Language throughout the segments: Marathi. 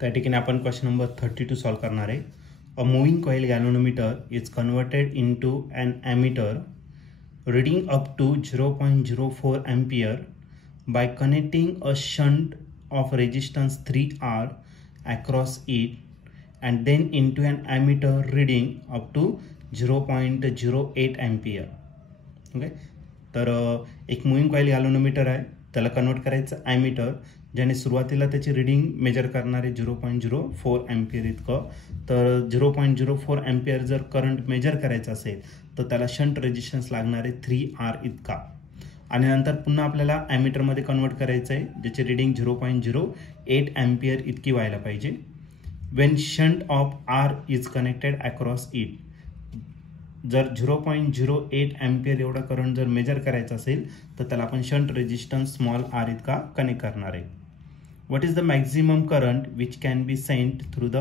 त्या ठिकाणी आपण क्वेश्चन नंबर 32 सॉल्व करणार आहे. A moving coil galvanometer is converted into an ammeter reading up to 0.04 ampere by connecting a shunt of resistance 3R across it and then into an ammeter reading up to 0.08 ampere. Okay, तर एक मूव्हिंग कॉइल गॅल्व्हनोमीटर आहे, त्याला कन्वर्ट करायचं ॲमीटर, ज्याने सुरुवातीला त्याची रीडिंग मेजर करणारे 0.04 एम्पियर इतकं. तर 0.04 एम्पियर जर करंट मेजर करायचं असेल तर त्याला शंट रेजिस्टन्स लागणारे 3R इतका, आणि नंतर पुन्हा आपल्याला ॲमीटरमध्ये कन्वर्ट करायचं आहे, ज्याची रीडिंग 0.08 एम्पियर इतकी व्हायला पाहिजे. When shunt of R is connected across it, जर 0.08 एम्पियर एवढा करंट जर मेजर करायचा असेल तर त्याला आपण शंट रेजिस्टन्स स्मॉल आर इतका कनेक्ट करणार आहे. What is the maximum current which can be sent through the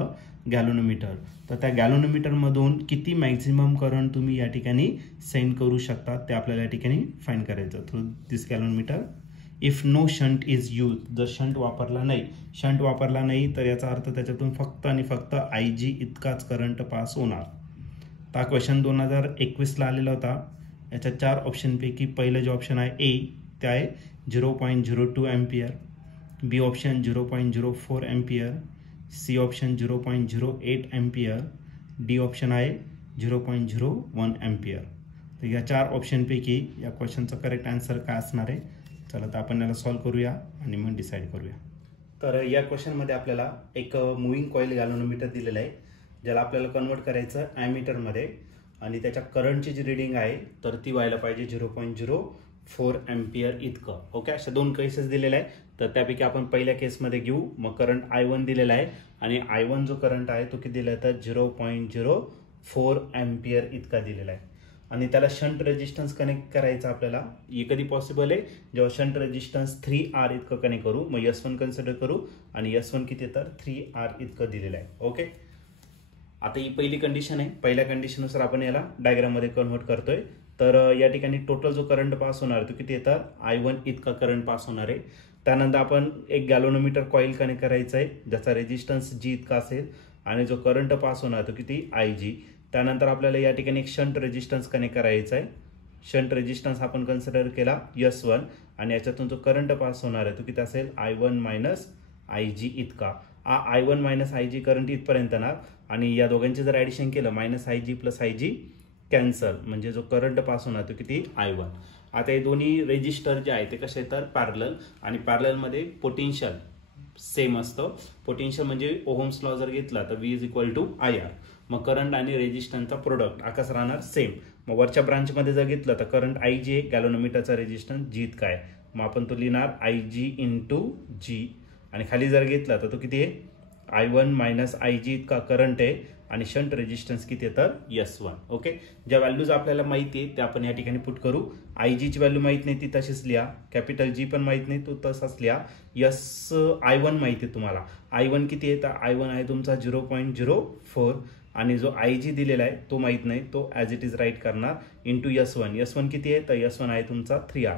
galvanometer, तर त्या गॅल्व्हनोमीटरमधून किती मॅक्झिमम करंट तुम्ही या ठिकाणी सेंड करू शकता ते आपल्याला या ठिकाणी फाइंड करायचं through this galvanometer. If no shunt is use, जर शंट वापरला नाही तर याचा अर्थ त्याच्यातून फक्त आणि फक्त IG इतकाच करंट पास होणार. तर हा क्वेश्चन 2021ला आलेला होता. याच्या 4 ऑप्शनपैकी पहिलं जे ऑप्शन आहे ए ते आहे 0.02 ampere, B option 0.04 ampere, C option 0.08 ampere, D option आहे 0.01 एम्पियर. तर या 4 ऑप्शनपैकी या क्वेश्चनचा करेक्ट आन्सर काय असणार आहे, चला तर आपण याला सॉल्व करूया आणि मग डिसाईड करूया. तर या क्वेश्चनमध्ये आपल्याला एक मूव्हिंग कॉइल गॅल्व्हनोमीटर दिलेलं आहे, ज्याला आपल्याला कन्वर्ट करायचं ॲमीटरमध्ये, आणि त्याच्या करंटची जी रीडिंग आहे तर ती व्हायला पाहिजे 0.04 एम्पियर इतकं. ओके, अशा 2 केसेस दिलेल्या आहे. तर त्यापैकी आपण पहिल्या केसमध्ये घेऊ. मग करंट I1 दिलेला आहे आणि I1 जो करंट आहे तो किती दिला आहे तर 0.04 एम्पियर इतका दिलेला आहे, आणि त्याला शंट रेजिस्टन्स कनेक्ट करायचा आपल्याला. हे कधी पॉसिबल आहे, जेव्हा शंट रेजिस्टन्स 3R इतकं कनेक्ट करू. मग S1 कन्सिडर करू, आणि S1 किती तर 3R इतकं दिलेलं आहे. ओके, आता ही पहिली कंडिशन आहे. पहिल्या कंडिशननुसार आपण याला डायग्राममध्ये कन्वर्ट करतोय. तर या ठिकाणी टोटल जो करंट पास होणार तो किती येतात I1 इतका करंट पास होणार आहे. त्यानंतर आपण एक गॅल्व्हनोमीटर कॉइल कनेक्ट करायचं आहे, ज्याचा रेजिस्टन्स G इतका असेल, आणि जो करंट पास होणार तो किती IG. त्यानंतर आपल्याला या ठिकाणी एक शंट रेजिस्टन्स कनेक्ट करायचा आहे. शंट रेजिस्टन्स आपण कन्सिडर केला S1, आणि याच्यातून जो करंट पास होणार आहे तो किती असेल I1 - IG इतका. हा I1 - IG करंट इथपर्यंत येणार, आणि या दोघांचे जर ॲडिशन केलं -IG + IG कॅन्सल, म्हणजे जो करंट पास होणार तो किती I1. आता हे दोन्ही रेजिस्टर जे आहे ते कसे तर पॅरलल, आणि पॅरललमध्ये पोटेन्शियल सेम असतं. पोटेन्शियल म्हणजे ओहम्स लॉ जर घेतला तर V = IR. मग करंट आणि रेजिस्टन्सचा प्रोडक्ट आकाश राहणार सेम. मग वरच्या ब्रांचमध्ये जर घेतलं तर करंट IG आहे, गॅल्व्हनोमीटरचा रेजिस्टन्स G इतका आहे. मग आपण तो लिहिणार IG × G, आणि खाली जर घेतला तर तो किती आहे I1 - IG इतका करंट आहे, आणि शंट रेजिस्टन्स किती आहे तर S1. ओके, ज्या व्हॅल्यूज आपल्याला माहिती आहे त्या आपण या ठिकाणी पुट करू. IG ची व्हॅल्यू माहित नाही ती तशीच लिहा, कॅपिटल G पण माहित नाही तो तसाच लिहा. I1 माहिती आहे तुम्हाला. I1 किती आहे तर I1 आहे तुमचा 0.04, आणि जो IG दिलेला आहे तो माहित नाही, तो ॲज इट इज राईट करणार इंटू S1. S1 किती आहे तर S1 आहे तुमचा 3R,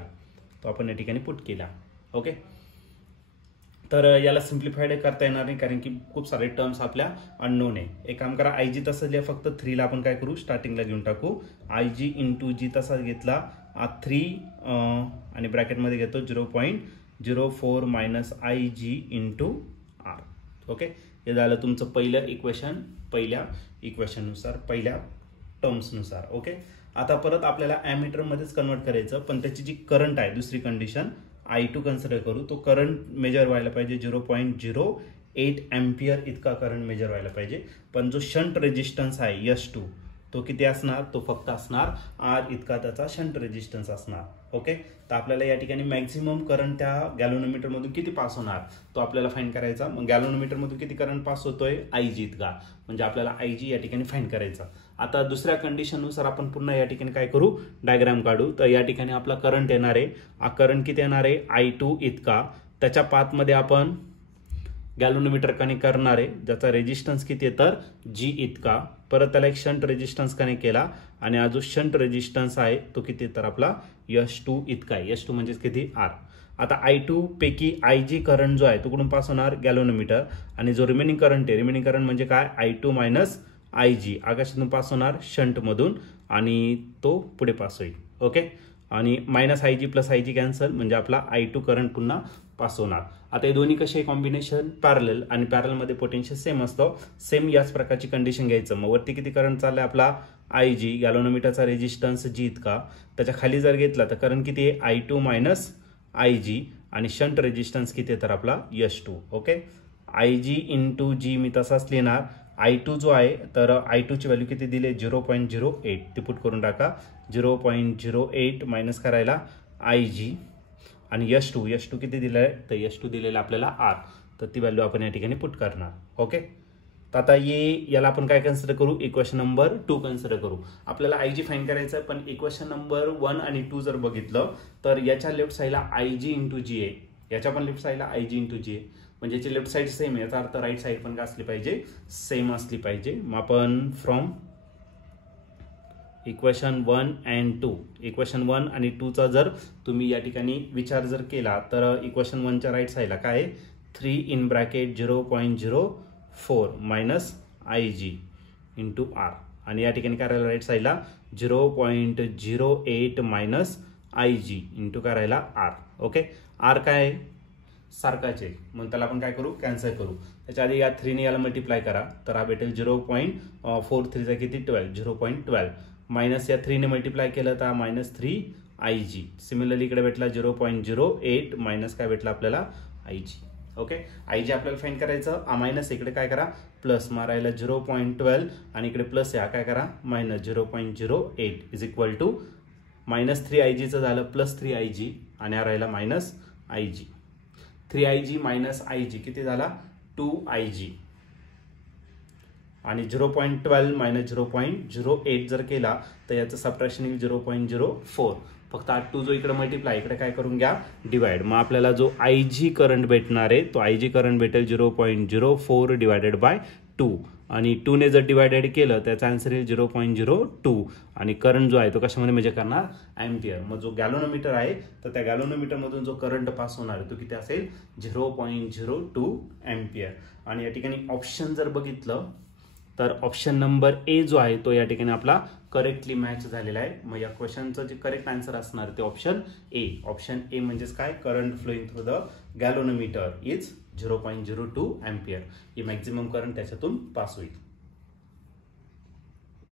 तो आपण या ठिकाणी पुट केला. ओके, तर याला सिम्प्लिफाईड करता येणार नाही, कारण की खूप सारे टर्म्स आपल्या अननोन आहे. एक काम करा, IG तसंच लिहा, फक्त 3ला आपण काय करू स्टार्टिंगला घेऊन टाकू. IG × G तसाच घेतला, 3 आणि ब्रॅकेटमध्ये घेतो 0.04 - IG × R. ओके, हे झालं तुमचं पहिलं इक्वेशन, पहिल्या इक्वेशननुसार, पहिल्या टर्म्सनुसार. ओके, आता परत आपल्याला ॲमीटरमध्येच कन्वर्ट करायचं, पण त्याची जी करंट आहे दुसरी कंडिशन I2 कन्सिडर करू. तो करंट मेजर व्हायला पाहिजे 0.08 एम्पियर इतका करंट मेजर व्हायला पाहिजे. पण जो शंट रेजिस्टन्स आहे S2 तो किती असणार, तो फक्त असणार R इतका त्याचा शंट रेजिस्टन्स असणार. ओके, तर आपल्याला या ठिकाणी मॅक्झिमम करंट त्या गॅल्व्हनोमीटरमधून किती पास होणार तो आपल्याला फाइंड करायचा. मग गॅल्व्हनोमीटरमधून किती करंट पास होतोय IG इतका, म्हणजे आपल्याला IG या ठिकाणी फाइंड करायचा. आता दुसऱ्या कंडिशननुसार आपण पुन्हा या ठिकाणी काय करू, डायग्राम काढू. तर या ठिकाणी आपला करंट येणार आहे, हा करंट किती येणार आहे I2 इतका. त्याच्या पाथमध्ये आपण गॅल्व्हनोमीटर कनेक्ट करणार आहे, ज्याचा रेजिस्टन्स किती आहे तर G इतका. परत त्याला एक शंट रेजिस्टन्स कनेक्ट केला, आणि हा जो शंट रेजिस्टन्स आहे तो किती तर आपला S2 इतका आहे. S2 म्हणजे किती R. आता I2 पैकी IG करंट जो आहे तो कुठून पास होणार, गॅल्व्हनोमीटर, आणि जो रिमेनिंग करंट आहे, रिमेनिंग करंट म्हणजे काय, I2 मायनस IG, आकाशातून पास होणार शंटमधून आणि तो पुढे पास होईल. ओके, आणि minus IG plus IG cancel म्हणजे आपला I2 करंट पुन्हा पास होणार. आता हे दोन्ही कसे कॉम्बिनेशन पॅरलल, आणि पॅरलमध्ये पोटेन्शियल सेम असतो. सेम याच प्रकारची कंडिशन घ्यायचं. मग वरती किती करंट चाललाय आपला IG, गॅल्व्हनोमीटरचा रेजिस्टन्स G इतका, त्याच्या खाली जर घेतला तर करंट किती आहे I2 मायनस IG, आणि शंट रेजिस्टन्स किती आहे तर आपला S2. Okay, IG into G मी तसाच लिहिणार. I2 जो आहे तर I2 ची व्हॅल्यू किती दिली, 0.08, ती पुट करून टाका. 0.08 मायनस करायला IG, आणि S2 किती दिलं आहे तर S2 दिलेला आपल्याला R, तर ती व्हॅल्यू आपण या ठिकाणी पुट करणार. ओके, तर आता याला आपण काय कन्सिडर करू, इक्वेशन नंबर 2 कन्सिडर करू. आपल्याला IG फाइंड करायचं आहे, पण इक्वेशन नंबर 1 आणि 2 जर बघितलं तर याच्या लेफ्ट साईडला IG इंटू G आहे, याच्या पण लेफ्ट साईडला IG इंटू G आहे, म्हणजे याची लेफ्ट साईड सेम आहे, याचा अर्थ राईट साईड पण काय असली पाहिजे, सेम असली पाहिजे. मग आपण फ्रॉम इक्वेशन 1 अँड 2, इक्वेशन 1 आणि 2 चा जर तुम्ही या ठिकाणी विचार जर केला तर इक्वेशन 1 च्या राईट साईडला काय आहे, 3 in bracket 0.04 minus IG into R, आणि या ठिकाणी काय राहिला राईट साईडला 0.08 मायनस IG इंटू काय राहिला R. ओके, R काय आहे सारखाच आहे, मग त्याला आपण काय करू, कॅन्सल करू. त्याच्या आधी या 3 ने याला मल्टिप्लाय करा तर हा भेटेल 0.43 चा किती 12, 0.12 मायनस या 3 ने मल्टिप्लाय केलं तर मायनस 3 IG. सिमिलरली इकडे भेटला 0.08 मायनस काय भेटला आपल्याला IG. ओके, IG आपल्याला फाइंड करायचं, मायनस इकडे काय करा प्लस मारायला 0.12, आणि इकडे प्लस आहे काय करा minus 0.08 is equal to minus 3 IG चं झालं प्लस 3 IG, आणि हा राहिला minus IG. 3 IG minus IG किती झाला 2 IG, आणि 0.12 मायनस 0.08 जर केला तर याचं सबट्रॅक्शन येईल 0.04. फक्त 2 जो इकडे मल्टिप्लाय, इकडे काय करून घ्या डिवाइड. मग आपल्याला जो IG करंट भेटणार आहे तो IG करंट भेटेल 0.04 डिवायडेड बाय 2, आणि 2 ने जर डिवायडेड केलं त्याचा आन्सर येईल 0.02, आणि करंट जो आहे तो कशामध्ये मेजर करणार, एम्पियर. मग जो गॅल्व्हनोमीटर आहे तर त्या गॅल्व्हनोमीटर मधून जो करंट पास होणार आहे तो किती असेल 0.02 एम्पियर. आणि या ठिकाणी ऑप्शन जर बघितलं तर ऑप्शन नंबर ए जो आहे तो या ठिकाणी आपला करेक्टली मॅच झालेला आहे. मग या क्वेश्चनचं जे करेक्ट आन्सर असणार ते ऑप्शन ए. ऑप्शन ए म्हणजेच काय, current flowing through the galvanometer is 0.02 ampere. ही मॅक्झिमम करंट त्याच्यातून पास होईल.